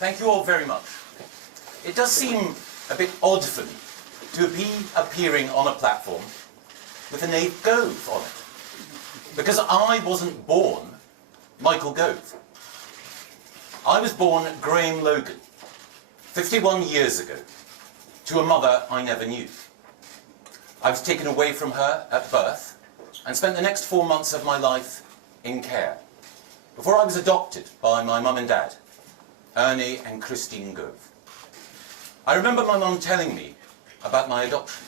Thank you all very much. It does seem a bit odd for me to be appearing on a platform with the name Gove on it, because I wasn't born Michael Gove. I was born Graham Logan, 51 years ago, to a mother I never knew. I was taken away from her at birth and spent the next 4 months of my life in care, before I was adopted by my mum and dad, Ernie and Christine Gove. I remember my mum telling me about my adoption.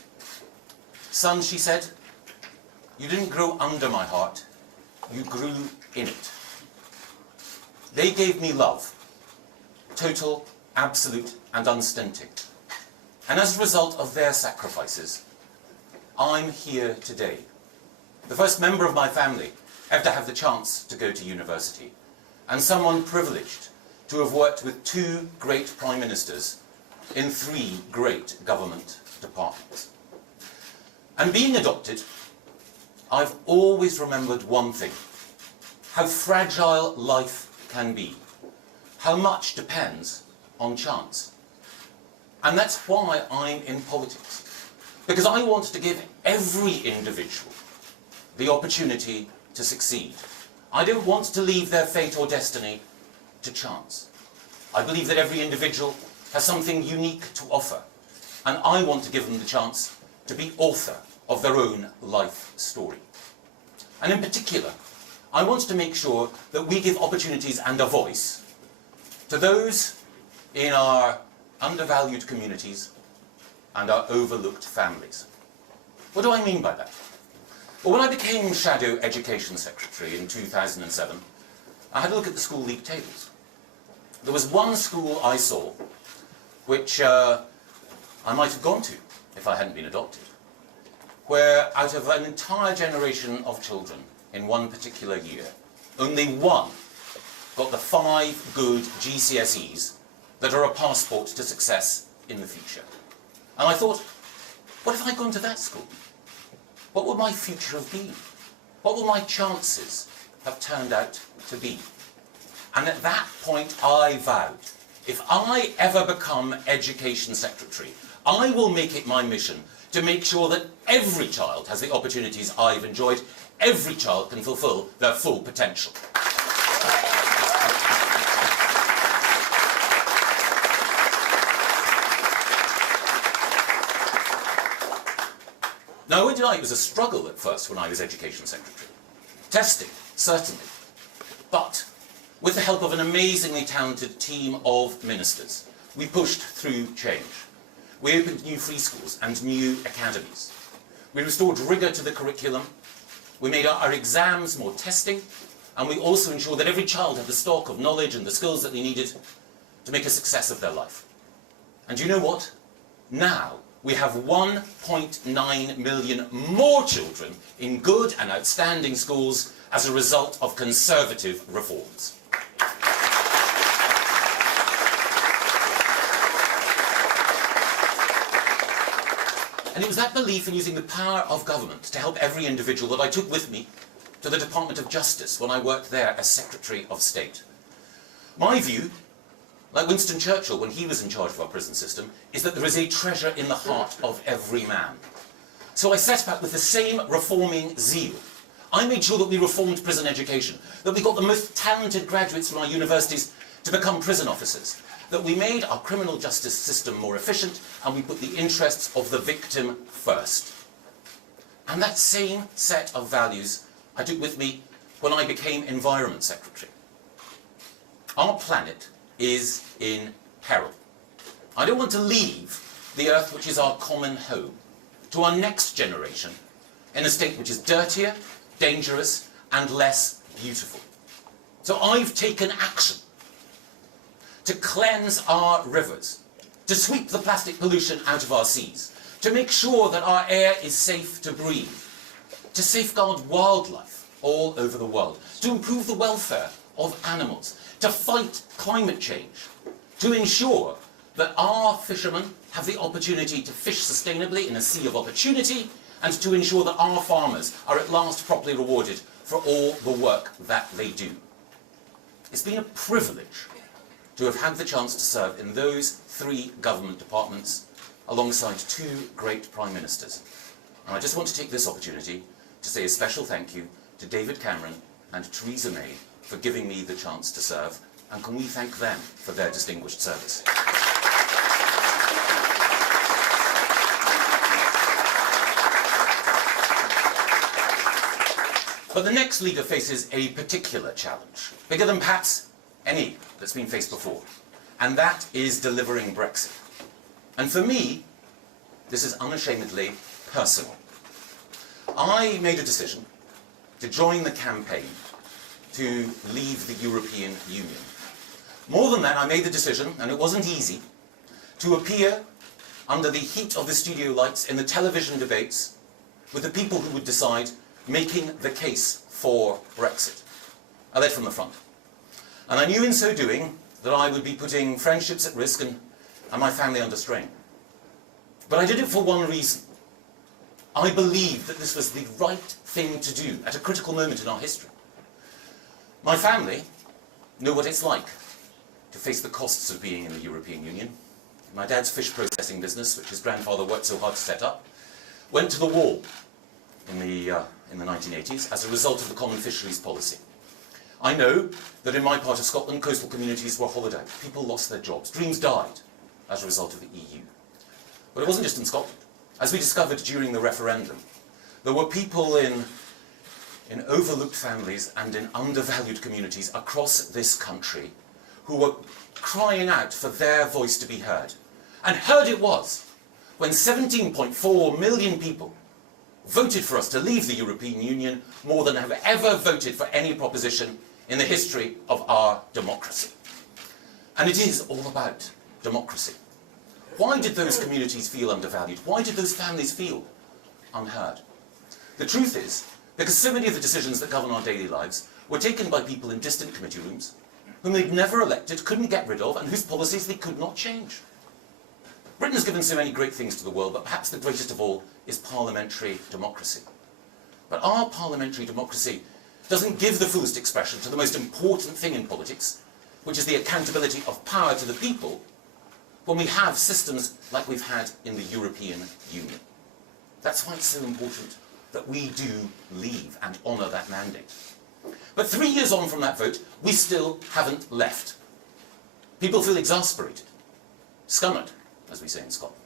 Son, she said, you didn't grow under my heart, you grew in it. They gave me love, total, absolute and unstinting. And as a result of their sacrifices, I'm here today, the first member of my family ever to have the chance to go to university, and someone privileged to have worked with 2 great prime ministers in 3 great government departments. And being adopted, I've always remembered one thing: how fragile life can be, how much depends on chance. And that's why I'm in politics, because I want to give every individual the opportunity to succeed. I don't want to leave their fate or destiny to chance. I believe that every individual has something unique to offer, and I want to give them the chance to be author of their own life story. And in particular, I want to make sure that we give opportunities and a voice to those in our undervalued communities and our overlooked families. What do I mean by that? Well, when I became Shadow Education Secretary in 2007, I had a look at the school league tables. There was one school I saw which I might have gone to if I hadn't been adopted, where out of an entire generation of children in one particular year, only one got the 5 good GCSEs that are a passport to success in the future. And I thought, what if I'd gone to that school? What would my future have been? What would my chances have turned out to be? And at that point I vowed, if I ever become Education Secretary, I will make it my mission to make sure that every child has the opportunities I've enjoyed, every child can fulfil their full potential. Now, I won't deny it was a struggle at first when I was Education Secretary. Testing, certainly. But with the help of an amazingly talented team of ministers, we pushed through change. We opened new free schools and new academies. We restored rigour to the curriculum. We made our exams more testing. And we also ensured that every child had the stock of knowledge and the skills that they needed to make a success of their life. And you know what? Now, we have 1.9 million more children in good and outstanding schools as a result of Conservative reforms. And it was that belief in using the power of government to help every individual that I took with me to the Department of Justice when I worked there as Secretary of State. My view, like Winston Churchill when he was in charge of our prison system, is that there is a treasure in the heart of every man. So I set about with the same reforming zeal. I made sure that we reformed prison education, that we got the most talented graduates from our universities to become prison officers, that we made our criminal justice system more efficient, and we put the interests of the victim first. And that same set of values I took with me when I became Environment Secretary. Our planet is in peril. I don't want to leave the earth, which is our common home, to our next generation in a state which is dirtier, dangerous and less beautiful. So I've taken action to cleanse our rivers, to sweep the plastic pollution out of our seas, to make sure that our air is safe to breathe, to safeguard wildlife all over the world, to improve the welfare of animals, to fight climate change, to ensure that our fishermen have the opportunity to fish sustainably in a sea of opportunity, and to ensure that our farmers are at last properly rewarded for all the work that they do. It's been a privilege to have had the chance to serve in those 3 government departments alongside 2 great Prime Ministers. And I just want to take this opportunity to say a special thank you to David Cameron and Theresa May for giving me the chance to serve, and can we thank them for their distinguished service. But the next leader faces a particular challenge, bigger than perhaps any that's been faced before, and that is delivering Brexit. And for me, this is unashamedly personal. I made a decision to join the campaign to leave the European Union. More than that, I made the decision, and it wasn't easy, to appear under the heat of the studio lights in the television debates with the people who would decide making the case for Brexit. I led from the front. And I knew in so doing that I would be putting friendships at risk and my family under strain. But I did it for one reason. I believed that this was the right thing to do at a critical moment in our history. My family know what it's like to face the costs of being in the European Union. My dad's fish processing business, which his grandfather worked so hard to set up, went to the wall in the 1980s as a result of the common fisheries policy. I know that in my part of Scotland, coastal communities were hollowed out. People lost their jobs. Dreams died as a result of the EU. But it wasn't just in Scotland. As we discovered during the referendum, there were people in overlooked families and in undervalued communities across this country who were crying out for their voice to be heard. And heard it was when 17.4 million people voted for us to leave the European Union, more than have ever voted for any proposition in the history of our democracy. And it is all about democracy. Why did those communities feel undervalued? Why did those families feel unheard? The truth is, because so many of the decisions that govern our daily lives were taken by people in distant committee rooms, whom they'd never elected, couldn't get rid of, and whose policies they could not change. Britain has given so many great things to the world, but perhaps the greatest of all is parliamentary democracy. But our parliamentary democracy doesn't give the fullest expression to the most important thing in politics, which is the accountability of power to the people, when we have systems like we've had in the European Union. That's why it's so important that we do leave and honour that mandate. But 3 years on from that vote, we still haven't left. People feel exasperated, scunnered, as we say in Scotland.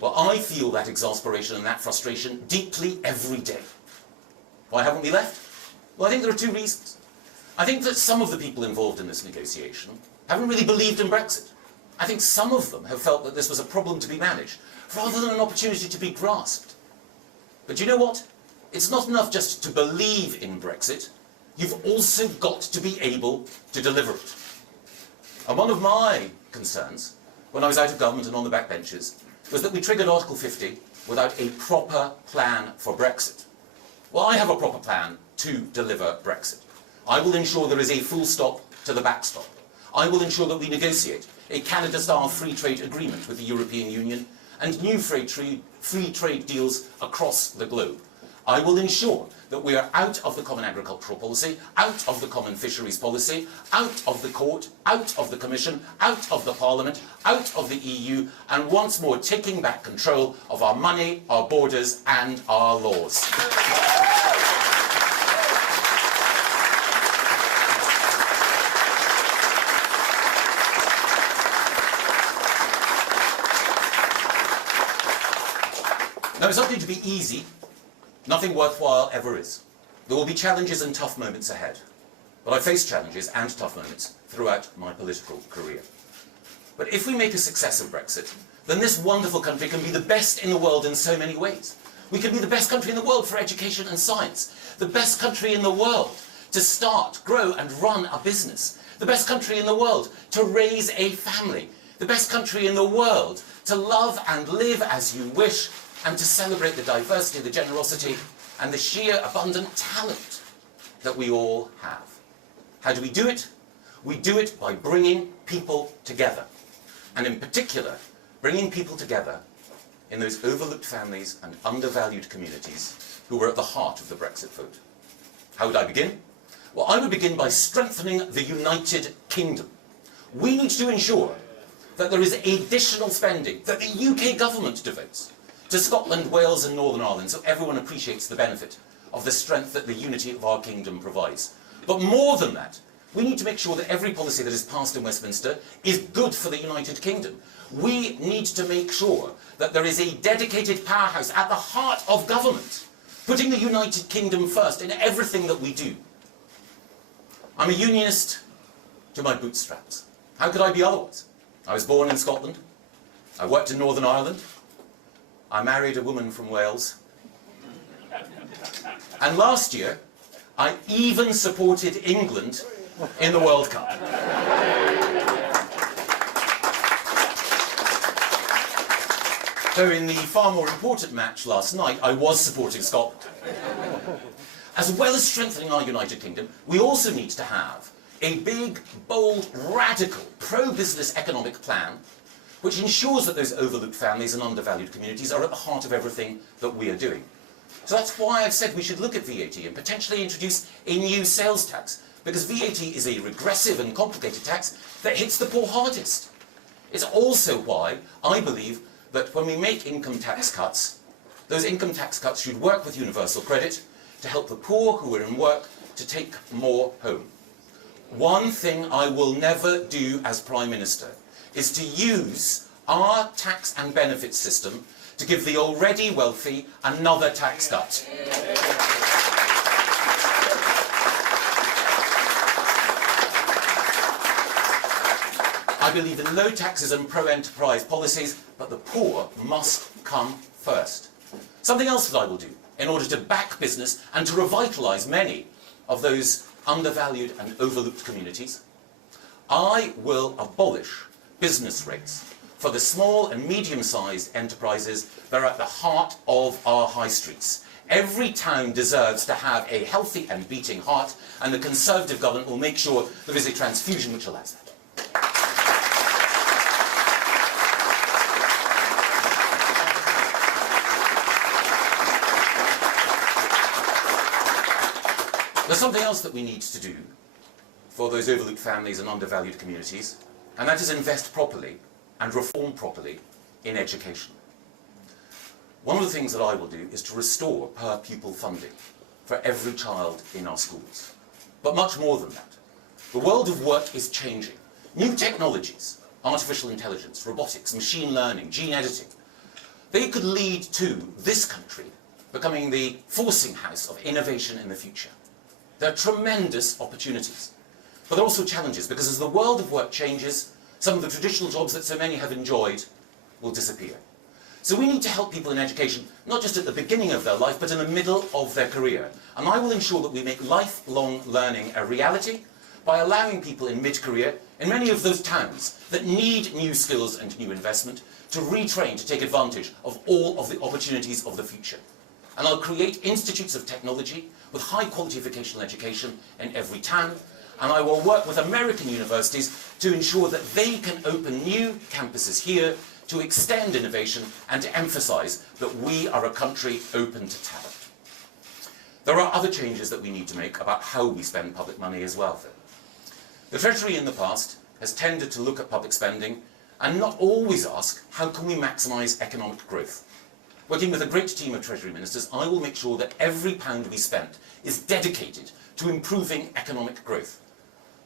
Well, I feel that exasperation and that frustration deeply every day. Why haven't we left? Well, I think there are 2 reasons. I think that some of the people involved in this negotiation haven't really believed in Brexit. I think some of them have felt that this was a problem to be managed, rather than an opportunity to be grasped. But you know what? It's not enough just to believe in Brexit. You've also got to be able to deliver it. And one of my concerns, when I was out of government and on the backbenches, was that we triggered Article 50 without a proper plan for Brexit. Well, I have a proper plan to deliver Brexit. I will ensure there is a full stop to the backstop. I will ensure that we negotiate a Canada-style free trade agreement with the European Union and new free trade deals across the globe. I will ensure that we are out of the common agricultural policy, out of the common fisheries policy, out of the court, out of the Commission, out of the Parliament, out of the EU, and once more taking back control of our money, our borders, and our laws. Now, it's not going to be easy. Nothing worthwhile ever is. There will be challenges and tough moments ahead. But I faced challenges and tough moments throughout my political career. But if we make a success of Brexit, then this wonderful country can be the best in the world in so many ways. We can be the best country in the world for education and science. The best country in the world to start, grow and run a business. The best country in the world to raise a family. The best country in the world to love and live as you wish, and to celebrate the diversity, the generosity, and the sheer abundant talent that we all have. How do we do it? We do it by bringing people together. And in particular, bringing people together in those overlooked families and undervalued communities who were at the heart of the Brexit vote. How would I begin? Well, I would begin by strengthening the United Kingdom. We need to ensure that there is additional spending that the UK government devotes to Scotland, Wales and Northern Ireland, so everyone appreciates the benefit of the strength that the unity of our kingdom provides. But more than that, we need to make sure that every policy that is passed in Westminster is good for the United Kingdom. We need to make sure that there is a dedicated powerhouse at the heart of government, putting the United Kingdom first in everything that we do. I'm a unionist to my bootstraps. How could I be otherwise? I was born in Scotland. I worked in Northern Ireland. I married a woman from Wales. And last year, I even supported England in the World Cup. So in the far more important match last night, I was supporting Scotland. As well as strengthening our United Kingdom, we also need to have a big, bold, radical, pro-business economic plan which ensures that those overlooked families and undervalued communities are at the heart of everything that we are doing. So that's why I've said we should look at VAT and potentially introduce a new sales tax, because VAT is a regressive and complicated tax that hits the poor hardest. It's also why I believe that when we make income tax cuts, those income tax cuts should work with universal credit to help the poor who are in work to take more home. One thing I will never do as Prime Minister is to use our tax and benefit system to give the already wealthy another tax cut. I believe in low taxes and pro-enterprise policies, but the poor must come first. Something else that I will do in order to back business and to revitalise many of those undervalued and overlooked communities, I will abolish business rates for the small and medium-sized enterprises that are at the heart of our high streets. Every town deserves to have a healthy and beating heart, and the Conservative government will make sure there is a transfusion which allows that. There's something else that we need to do for those overlooked families and undervalued communities, and that is invest properly and reform properly in education. One of the things that I will do is to restore per pupil funding for every child in our schools. But much more than that. The world of work is changing. New technologies, artificial intelligence, robotics, machine learning, gene editing, they could lead to this country becoming the forcing house of innovation in the future. There are tremendous opportunities, but there are also challenges, because as the world of work changes, some of the traditional jobs that so many have enjoyed will disappear. So we need to help people in education, not just at the beginning of their life, but in the middle of their career. And I will ensure that we make lifelong learning a reality by allowing people in mid-career, in many of those towns that need new skills and new investment, to retrain to take advantage of all of the opportunities of the future. And I'll create institutes of technology with high quality vocational education in every town, and I will work with American universities to ensure that they can open new campuses here to extend innovation and to emphasise that we are a country open to talent. There are other changes that we need to make about how we spend public money as well, though. The Treasury in the past has tended to look at public spending and not always ask, how can we maximise economic growth? Working with a great team of Treasury Ministers, I will make sure that every pound we spend is dedicated to improving economic growth.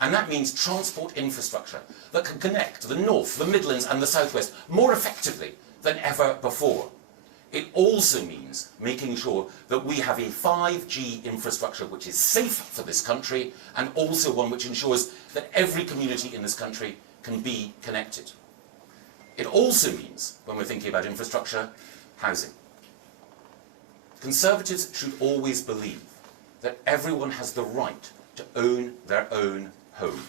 And that means transport infrastructure that can connect the North, the Midlands and the South West more effectively than ever before. It also means making sure that we have a 5G infrastructure which is safe for this country, and also one which ensures that every community in this country can be connected. It also means, when we're thinking about infrastructure, housing. Conservatives should always believe that everyone has the right to own their own home.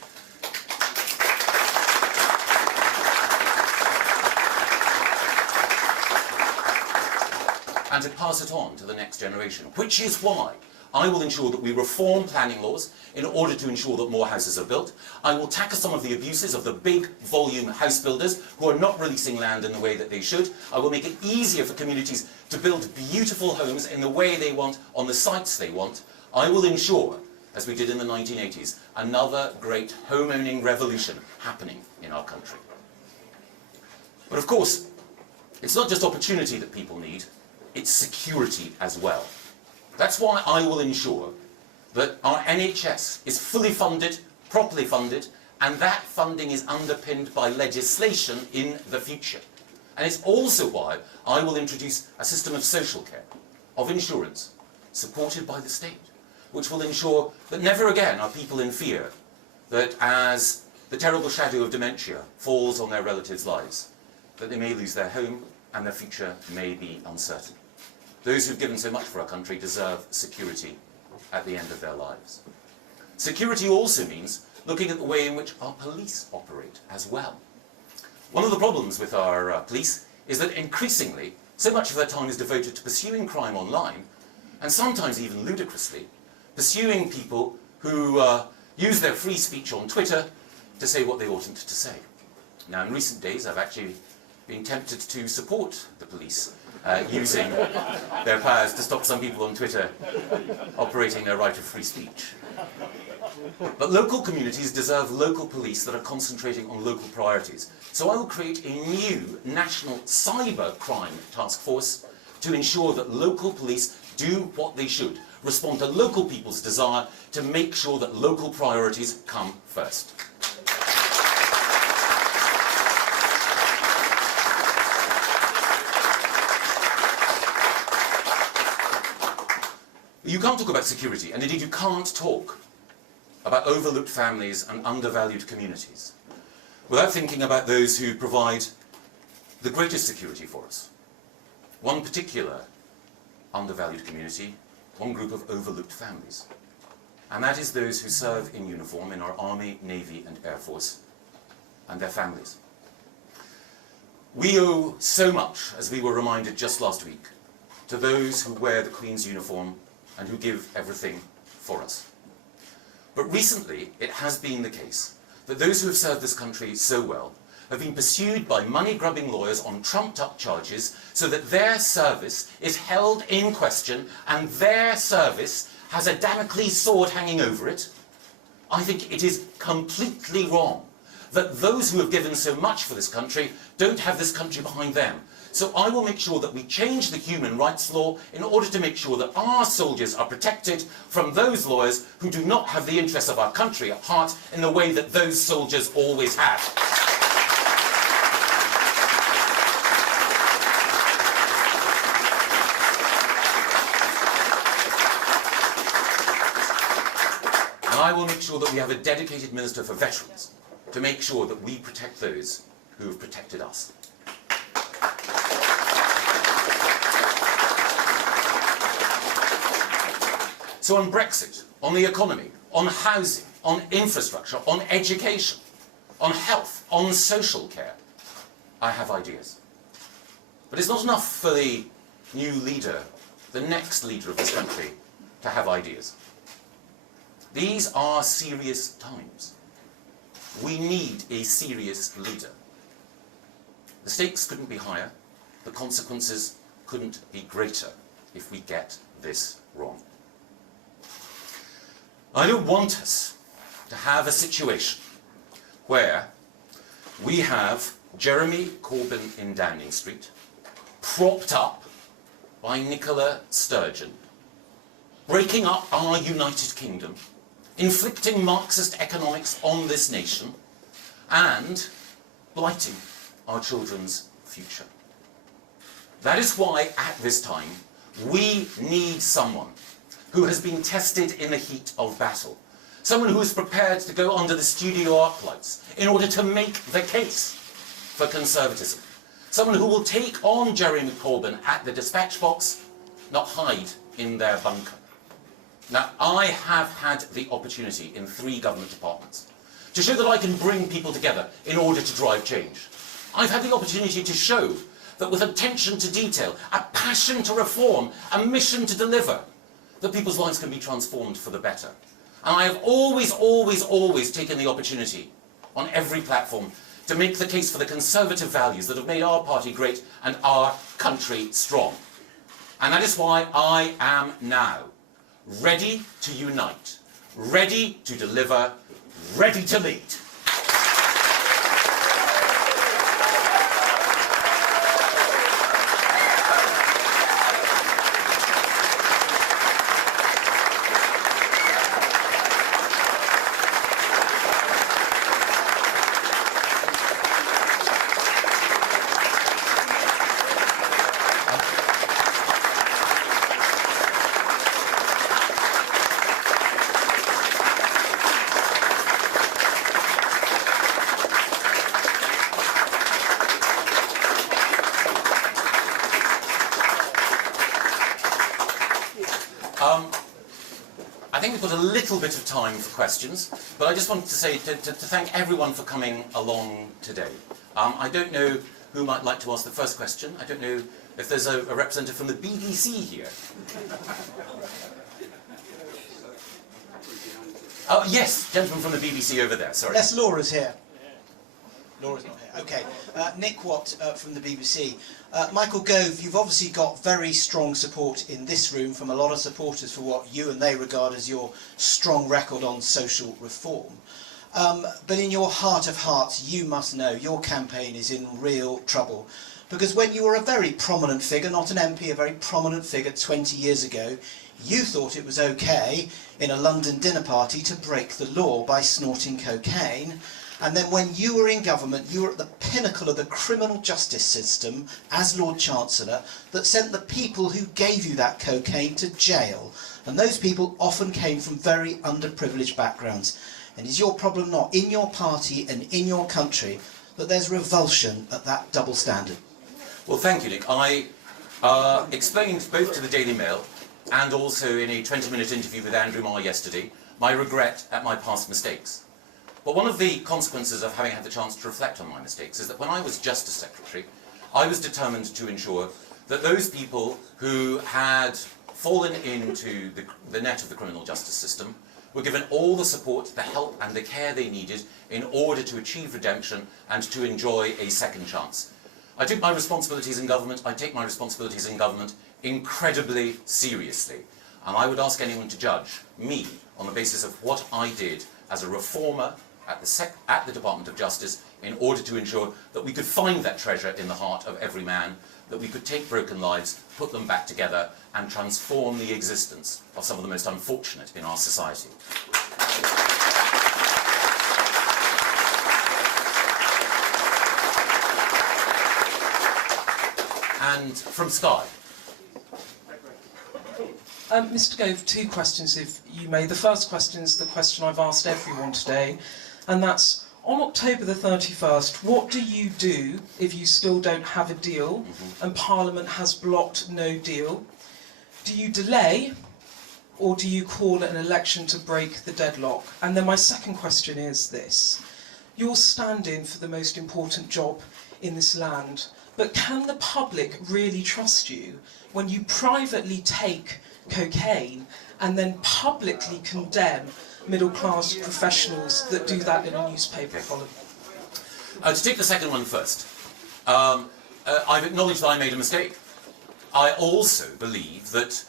And to pass it on to the next generation, which is why I will ensure that we reform planning laws in order to ensure that more houses are built. I will tackle some of the abuses of the big volume house builders who are not releasing land in the way that they should. I will make it easier for communities to build beautiful homes in the way they want, on the sites they want. I will ensure as we did in the 1980s, another great home-owning revolution happening in our country. But of course, it's not just opportunity that people need, it's security as well. That's why I will ensure that our NHS is fully funded, properly funded, and that funding is underpinned by legislation in the future. And it's also why I will introduce a system of social care, of insurance, supported by the state, which will ensure that never again are people in fear that as the terrible shadow of dementia falls on their relatives' lives, that they may lose their home and their future may be uncertain. Those who've given so much for our country deserve security at the end of their lives. Security also means looking at the way in which our police operate as well. One of the problems with our police is that increasingly, so much of their time is devoted to pursuing crime online, and sometimes even ludicrously, pursuing people who use their free speech on Twitter to say what they oughtn't to say. Now, in recent days, I've actually been tempted to support the police using their powers to stop some people on Twitter operating their right of free speech. But local communities deserve local police that are concentrating on local priorities. So I will create a new national cyber crime task force to ensure that local police do what they should, respond to local people's desire to make sure that local priorities come first. You can't talk about security, and indeed you can't talk about overlooked families and undervalued communities without thinking about those who provide the greatest security for us. One particular undervalued community, one group of overlooked families, and that is those who serve in uniform in our Army, Navy and Air Force, and their families. We owe so much, as we were reminded just last week, to those who wear the Queen's uniform and who give everything for us. But recently, it has been the case that those who have served this country so well have been pursued by money-grubbing lawyers on trumped-up charges so that their service is held in question and their service has a Damocles sword hanging over it. I think it is completely wrong that those who have given so much for this country don't have this country behind them. So I will make sure that we change the human rights law in order to make sure that our soldiers are protected from those lawyers who do not have the interests of our country at heart in the way that those soldiers always have. And I will make sure that we have a dedicated Minister for Veterans to make sure that we protect those who have protected us. So on Brexit, on the economy, on housing, on infrastructure, on education, on health, on social care, I have ideas. But it's not enough for the new leader, the next leader of this country, to have ideas. These are serious times. We need a serious leader. The stakes couldn't be higher, the consequences couldn't be greater if we get this wrong. I don't want us to have a situation where we have Jeremy Corbyn in Downing Street, propped up by Nicola Sturgeon, breaking up our United Kingdom, inflicting Marxist economics on this nation, and blighting our children's future. That is why, at this time, we need someone who has been tested in the heat of battle. Someone who is prepared to go under the studio arc lights in order to make the case for conservatism. Someone who will take on Jeremy Corbyn at the dispatch box, not hide in their bunker. Now, I have had the opportunity in 3 government departments to show that I can bring people together in order to drive change. I've had the opportunity to show that with attention to detail, a passion to reform, a mission to deliver, that people's lives can be transformed for the better. And I have always taken the opportunity on every platform to make the case for the conservative values that have made our party great and our country strong. And that is why I am now ready to unite ready to deliver, ready to lead. I think we've got a little bit of time for questions, but I just wanted to say to thank everyone for coming along today. I don't know who might like to ask the first question. I don't know if there's a representative from the BBC here. Oh, yes, gentleman from the BBC over there, sorry. Yes, Laura's here. Laura's not here. Okay. Nick Watt from the BBC. Michael Gove, you've obviously got very strong support in this room from a lot of supporters for what you and they regard as your strong record on social reform. But in your heart of hearts, you must know your campaign is in real trouble. Because when you were a very prominent figure, not an MP, a very prominent figure 20 years ago, you thought it was okay in a London dinner party to break the law by snorting cocaine. And then when you were in government, you were at the pinnacle of the criminal justice system as Lord Chancellor that sent the people who gave you that cocaine to jail. And those people often came from very underprivileged backgrounds. And is your problem not in your party and in your country that there's revulsion at that double standard? Well, thank you, Nick. I explained both to the Daily Mail and also in a 20-minute interview with Andrew Marr yesterday my regret at my past mistakes. But one of the consequences of having had the chance to reflect on my mistakes is that when I was Justice Secretary, I was determined to ensure that those people who had fallen into the net of the criminal justice system were given all the support, the help and the care they needed in order to achieve redemption and to enjoy a second chance. I took my responsibilities in government, I take my responsibilities in government incredibly seriously. And I would ask anyone to judge me on the basis of what I did as a reformer at the Department of Justice in order to ensure that we could find that treasure in the heart of every man, that we could take broken lives, put them back together and transform the existence of some of the most unfortunate in our society. And from Sky. Mr. Gove, two questions if you may. The first question is the question I've asked everyone today, and that's, on October the 31st, what do you do if you still don't have a deal and Parliament has blocked no deal? Do you delay, or do you call an election to break the deadlock? And then my second question is this. You're standing for the most important job in this land, but can the public really trust you when you privately take cocaine and then publicly condemn middle-class professionals that do that in a newspaper column? To take the second one first, I've acknowledged that I made a mistake. I also believe that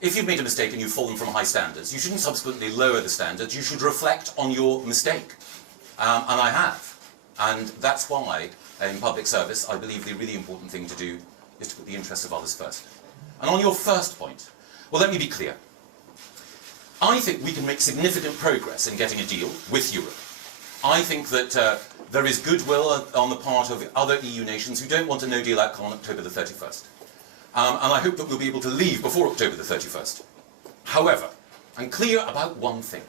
if you've made a mistake and you've fallen from high standards, you shouldn't subsequently lower the standards, you should reflect on your mistake. And I have. And that's why, in public service, I believe the really important thing to do is to put the interests of others first. And on your first point, well, let me be clear. I think we can make significant progress in getting a deal with Europe. I think that there is goodwill on the part of other EU nations who don't want a no-deal outcome on October the 31st. And I hope that we'll be able to leave before October the 31st. However, I'm clear about one thing.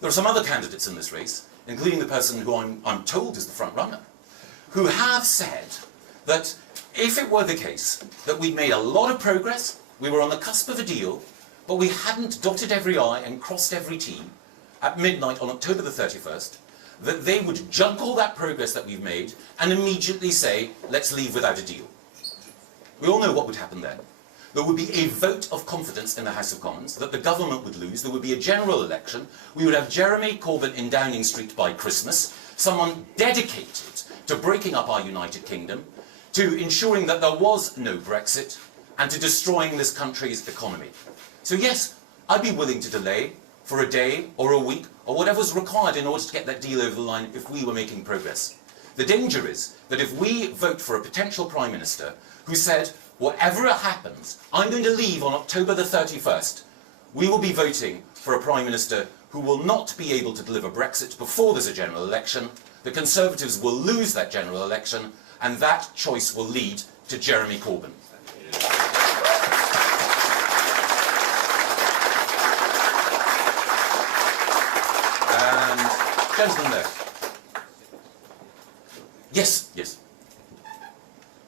There are some other candidates in this race, including the person who I'm told is the front runner, who have said that if it were the case that we'd made a lot of progress, we were on the cusp of a deal, but we hadn't dotted every I and crossed every T at midnight on October the 31st, that they would junk all that progress that we've made and immediately say, let's leave without a deal. We all know what would happen then. There would be a vote of confidence in the House of Commons, that the government would lose, there would be a general election, we would have Jeremy Corbyn in Downing Street by Christmas, someone dedicated to breaking up our United Kingdom, to ensuring that there was no Brexit, and to destroying this country's economy. So yes, I'd be willing to delay for a day or a week or whatever was required in order to get that deal over the line if we were making progress. The danger is that if we vote for a potential Prime Minister who said, whatever happens, I'm going to leave on October the 31st, we will be voting for a Prime Minister who will not be able to deliver Brexit before there's a general election. The Conservatives will lose that general election, and that choice will lead to Jeremy Corbyn. And gentleman there. Yes, yes.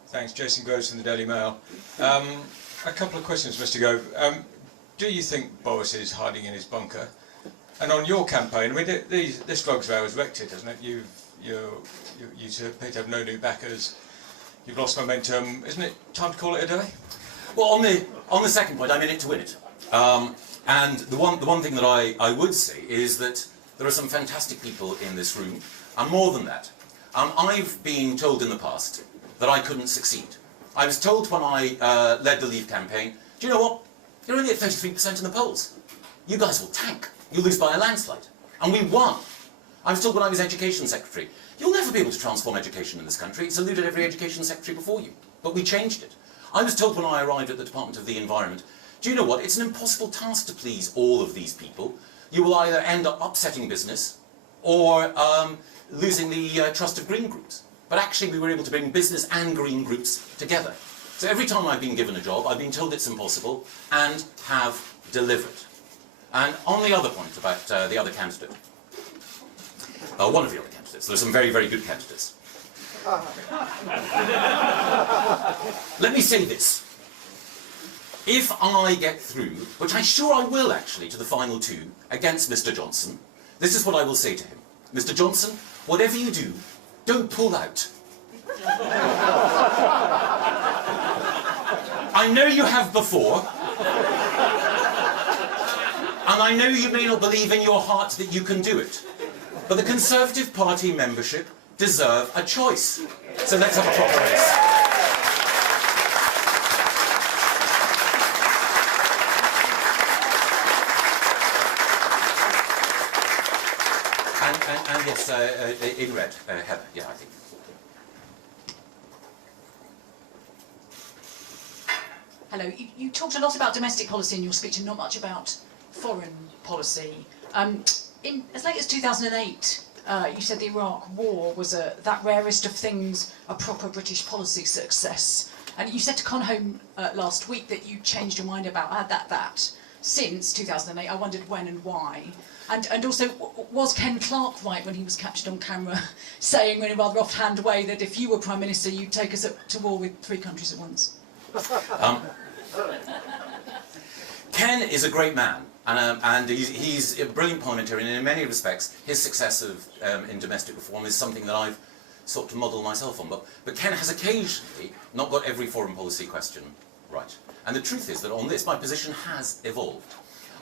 Thanks, Jason Groves from the Daily Mail. A couple of questions, Mr. Gove. Do you think Boris is hiding in his bunker? And on your campaign, I mean, this Vlogs vow has wrecked it, hasn't it? You appear to have no new backers. You've lost momentum. Isn't it time to call it a day? Well, on the second point, I'm in it to win it. And the one thing that I would say is that there are some fantastic people in this room, and more than that. I've been told in the past that I couldn't succeed. I was told when I led the Leave campaign, do you know what? You're only at 33% in the polls. You guys will tank. You'll lose by a landslide. And we won. I was told when I was Education Secretary, you'll never be able to transform education in this country. It's eluded every Education Secretary before you. But we changed it. I was told when I arrived at the Department of the Environment, do you know what? It's an impossible task to please all of these people. You will either end up upsetting business or losing the trust of green groups. But actually we were able to bring business and green groups together. So every time I've been given a job, I've been told it's impossible and have delivered. And on the other point about the other candidate, one of the other candidates, there are some very, very good candidates. Let me say this. If I get through, which I'm sure I will actually, to the final two, against Mr. Johnson, this is what I will say to him. Mr. Johnson, whatever you do, don't pull out. I know you have before, and I know you may not believe in your heart that you can do it, but the Conservative Party membership deserve a choice. So let's have a proper race. And yes, in red, Heather, yeah, I think. Hello. You talked a lot about domestic policy in your speech and not much about foreign policy. As late as 2008, you said the Iraq War was that rarest of things, a proper British policy success. And you said to Conhome last week that you changed your mind about that. Since 2008, I wondered when and why. And also, was Ken Clarke right when he was captured on camera saying in a rather offhand way that if you were Prime Minister, you'd take us to war with 3 countries at once? Ken is a great man, and he's a brilliant parliamentarian, and in many respects, his success in domestic reform is something that I've sought to model myself on. But Ken has occasionally not got every foreign policy question right. And the truth is that on this, my position has evolved.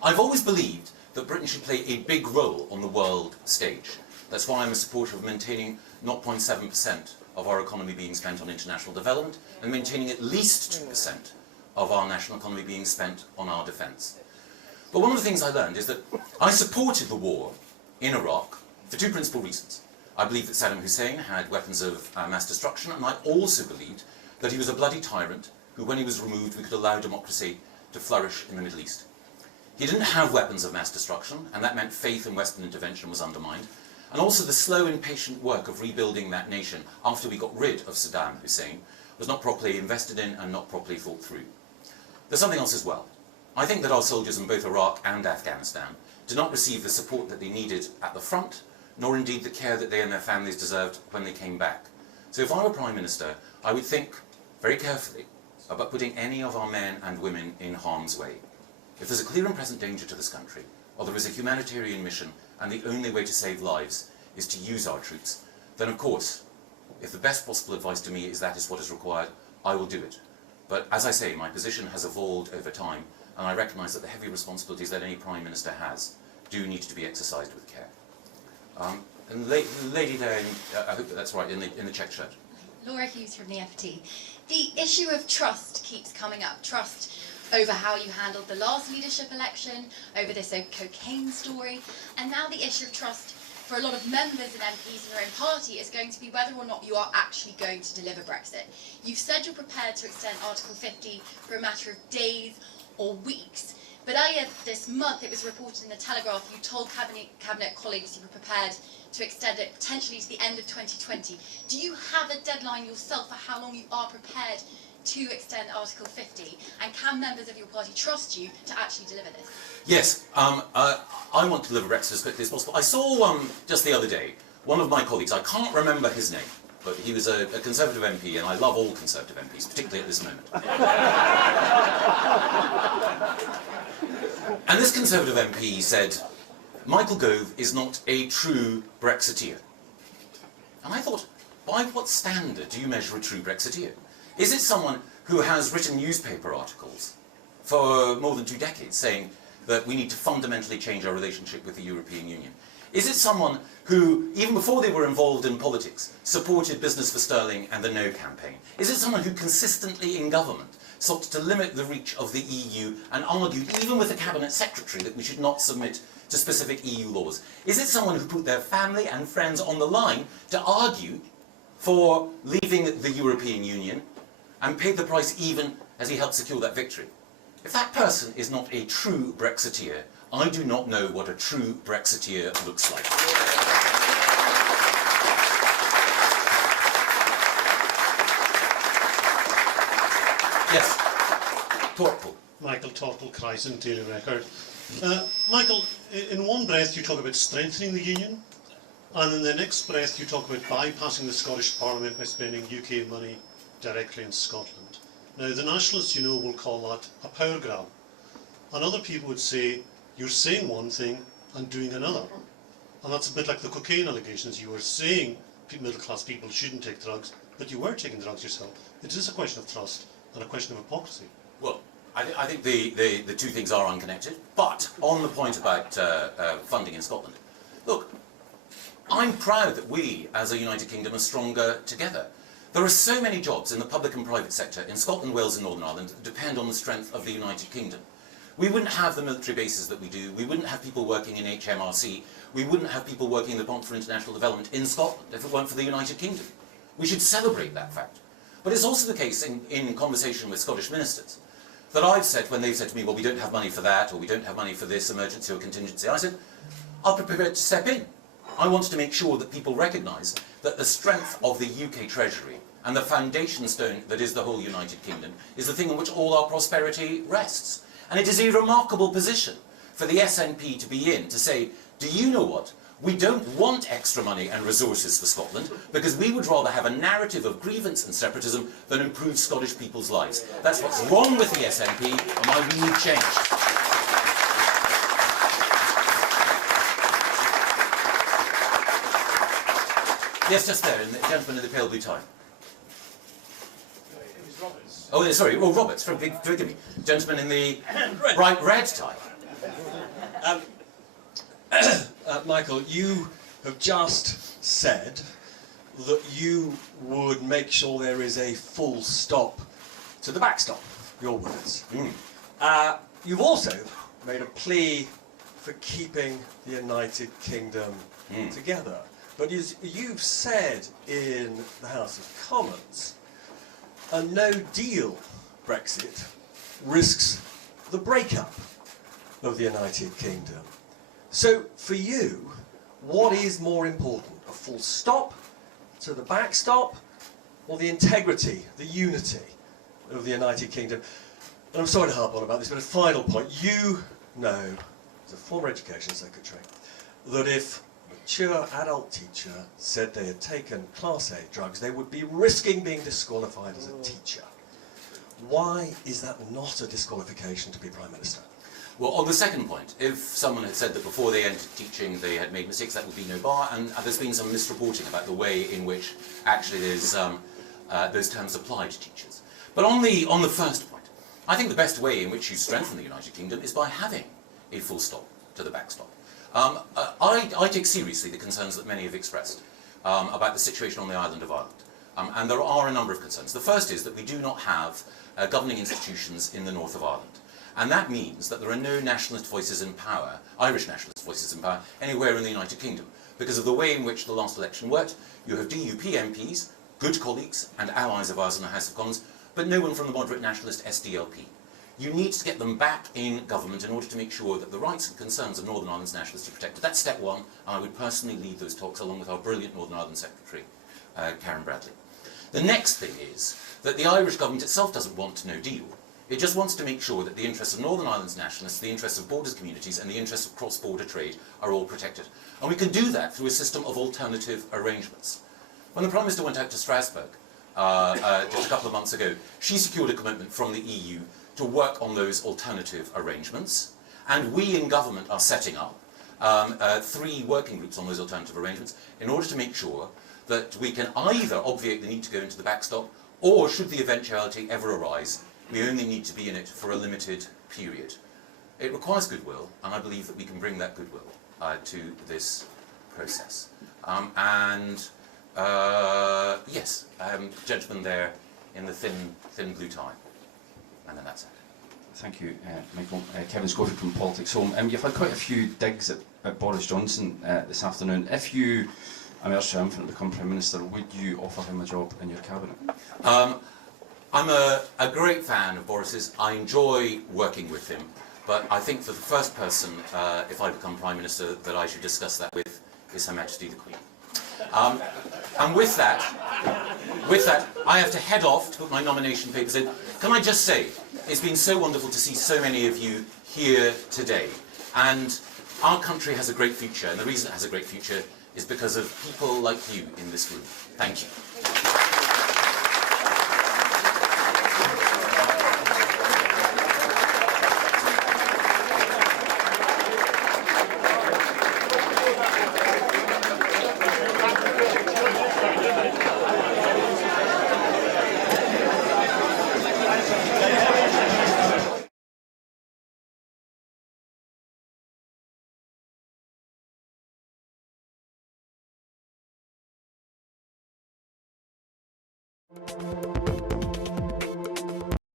I've always believed that Britain should play a big role on the world stage. That's why I'm a supporter of maintaining 0.7% of our economy being spent on international development and maintaining at least 2% of our national economy being spent on our defence. But one of the things I learned is that I supported the war in Iraq for 2 principal reasons. I believed that Saddam Hussein had weapons of mass destruction, and I also believed that he was a bloody tyrant who, when he was removed, we could allow democracy to flourish in the Middle East. He didn't have weapons of mass destruction, and that meant faith in Western intervention was undermined. And also the slow and patient work of rebuilding that nation after we got rid of Saddam Hussein was not properly invested in and not properly thought through. There's something else as well. I think that our soldiers in both Iraq and Afghanistan did not receive the support that they needed at the front, nor indeed the care that they and their families deserved when they came back. So if I were Prime Minister, I would think very carefully about putting any of our men and women in harm's way. If there's a clear and present danger to this country, or there is a humanitarian mission, and the only way to save lives is to use our troops, then of course, if the best possible advice to me is that is what is required, I will do it. But as I say, my position has evolved over time, and I recognise that the heavy responsibilities that any Prime Minister has do need to be exercised with care. And the lady there, I hope that's right, in the check shirt. Laura Hughes from the FT. The issue of trust keeps coming up. Trust over how you handled the last leadership election, over this cocaine story, and now the issue of trust for a lot of members and MPs in your own party is going to be whether or not you are actually going to deliver Brexit. You've said you're prepared to extend Article 50 for a matter of days or weeks, but earlier this month it was reported in the Telegraph you told cabinet colleagues you were prepared to extend it potentially to the end of 2020. Do you have a deadline yourself for how long you are prepared to extend Article 50, and can members of your party trust you to actually deliver this? Yes, I want to deliver Brexit as quickly as possible. I saw just the other day, one of my colleagues, I can't remember his name, but he was a Conservative MP, and I love all Conservative MPs, particularly at this moment. And this Conservative MP said, Michael Gove is not a true Brexiteer. And I thought, by what standard do you measure a true Brexiteer? Is it someone who has written newspaper articles for more than 2 decades saying that we need to fundamentally change our relationship with the European Union? Is it someone who, even before they were involved in politics, supported Business for Sterling and the No campaign? Is it someone who consistently in government sought to limit the reach of the EU and argued, even with the Cabinet Secretary, that we should not submit to specific EU laws? Is it someone who put their family and friends on the line to argue for leaving the European Union and paid the price even as he helped secure that victory? If that person is not a true Brexiteer, I do not know what a true Brexiteer looks like. Yes, Torkel. Michael Torkel, Chrysler, Daily Record. Michael, in one breath you talk about strengthening the Union, and in the next breath you talk about bypassing the Scottish Parliament by spending UK money directly in Scotland. Now, the Nationalists, you know, will call that a power grab. And other people would say, you're saying one thing and doing another. And that's a bit like the cocaine allegations. You were saying middle-class people shouldn't take drugs, but you were taking drugs yourself. It is a question of trust and a question of hypocrisy. Well, I think the two things are unconnected. But on the point about funding in Scotland, look, I'm proud that we, as a United Kingdom, are stronger together. There are so many jobs in the public and private sector in Scotland, Wales and Northern Ireland that depend on the strength of the United Kingdom. We wouldn't have the military bases that we do, we wouldn't have people working in HMRC, we wouldn't have people working in the Bank for International Development in Scotland if it weren't for the United Kingdom. We should celebrate that fact. But it's also the case in conversation with Scottish ministers that I've said, when they've said to me, well, we don't have money for that, or we don't have money for this emergency or contingency, I said, I'll be prepared to step in. I wanted to make sure that people recognise that the strength of the UK Treasury and the foundation stone that is the whole United Kingdom is the thing on which all our prosperity rests. And it is a remarkable position for the SNP to be in, to say, do you know what? We don't want extra money and resources for Scotland because we would rather have a narrative of grievance and separatism than improve Scottish people's lives. That's what's wrong with the SNP and why we need change. Yes, just there, and the gentleman in the pale blue tie. Oh, sorry, oh, Roberts, forgive me. Gentleman in the bright red tie. Michael, you have just said that you would make sure there is a full stop to the backstop, your words. You've also made a plea for keeping the United Kingdom together. But as you've said in the House of Commons, a no-deal Brexit risks the breakup of the United Kingdom. So, for you, what is more important? A full stop to the backstop, or the integrity, the unity of the United Kingdom? And I'm sorry to harp on about this, but a final point. You know, as a former Education Secretary, that if a mature adult teacher said they had taken Class A drugs, they would be risking being disqualified as a teacher. Why is that not a disqualification to be Prime Minister? Well, on the second point, if someone had said that before they entered teaching they had made mistakes, that would be no bar, and there's been some misreporting about the way in which actually there's those terms apply to teachers. But on the first point, I think the best way in which you strengthen the United Kingdom is by having a full stop to the backstop. I take seriously the concerns that many have expressed about the situation on the island of Ireland. And there are a number of concerns. The first is that we do not have governing institutions in the north of Ireland. And that means that there are no nationalist voices in power, Irish nationalist voices in power, anywhere in the United Kingdom. Because of the way in which the last election worked, you have DUP MPs, good colleagues and allies of ours in the House of Commons, but no one from the moderate nationalist SDLP. You need to get them back in government in order to make sure that the rights and concerns of Northern Ireland's nationalists are protected. That's step one, and I would personally lead those talks along with our brilliant Northern Ireland Secretary, Karen Bradley. The next thing is that the Irish government itself doesn't want no deal. It just wants to make sure that the interests of Northern Ireland's nationalists, the interests of borders communities, and the interests of cross-border trade are all protected. And we can do that through a system of alternative arrangements. When the Prime Minister went out to Strasbourg just a couple of months ago, she secured a commitment from the EU to work on those alternative arrangements. And we in government are setting up 3 working groups on those alternative arrangements in order to make sure that we can either obviate the need to go into the backstop, or should the eventuality ever arise, we only need to be in it for a limited period. It requires goodwill, and I believe that we can bring that goodwill to this process. Yes, gentleman there in the thin blue tie, and then that's it. Thank you, Michael. Kevin Scofield from Politics Home. You've had quite a few digs at Boris Johnson this afternoon. If you emerge triumphant and become Prime Minister, would you offer him a job in your cabinet? I'm a great fan of Boris's. I enjoy working with him, but I think that the first person, if I become Prime Minister, that I should discuss that with is Her Majesty the Queen. And with that, I have to head off to put my nomination papers in. Can I just say, it's been so wonderful to see so many of you here today. And our country has a great future, and the reason it has a great future is because of people like you in this room. Thank you. Thank you.